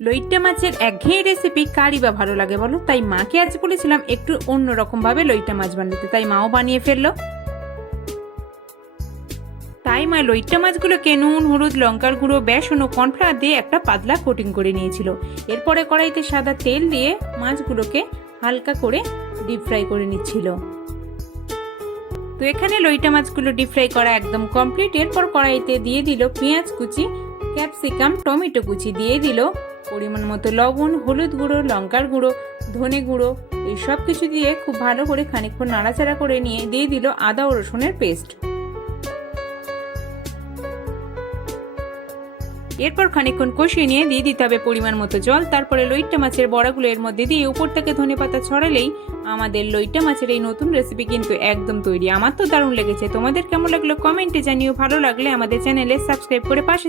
লইট্টা মাছের একঘেয়ে রেসিপি কারই বা ভালো লাগে বলো? তাই মাকে আজ বলেছিলাম একটু অন্যরকম ভাবে লইট্টা মাছ বানাতে, তাই মাও বানিয়ে ফেললো। তাই মা লইট্টা মাছগুলোকে নুন, হলুদ, লঙ্কার গুঁড়ো, বেসন ও কর্নফ্লাওয়ার দিয়ে একটা পাতলা কোটিং করে নিয়েছিল। এরপরে কড়াইতে সাদা তেল দিয়ে মাছগুলোকে হালকা করে ডিপ ফ্রাই করে নিচ্ছিল। তো এখানে লইট্টা মাছগুলো ডিপ ফ্রাই করা একদম কমপ্লিট। এরপর কড়াইতে দিয়ে দিল পেঁয়াজ কুচি, ক্যাপসিকাম, টমেটো কুচি, দিয়ে দিল পরিমাণ মতো লবণ, হলুদ গুঁড়ো, লঙ্কার গুঁড়ো, ধনে গুঁড়ো, এই সব কিছু দিয়ে খুব ভালো করে খানিকক্ষণ নাড়াচাড়া করে নিয়ে দিয়ে দিল আদা ও রসুনের পেস্ট। এরপর খানিকক্ষণ কষিয়ে নিয়ে দিয়ে দিতে হবে পরিমাণ মতো জল। তারপরে লইট্টা মাছের বড়াগুলো এর মধ্যে দিয়ে উপর থেকে ধনেপাতা ছড়ালেই আমাদের লইট্টা মাছের এই নতুন রেসিপি কিন্তু একদম তৈরি। আমার তো দারুণ লেগেছে। তোমাদের কেমন লাগলো কমেন্টে জানিও। ভালো লাগলে আমাদের চ্যানেলে সাবস্ক্রাইব করে পাশে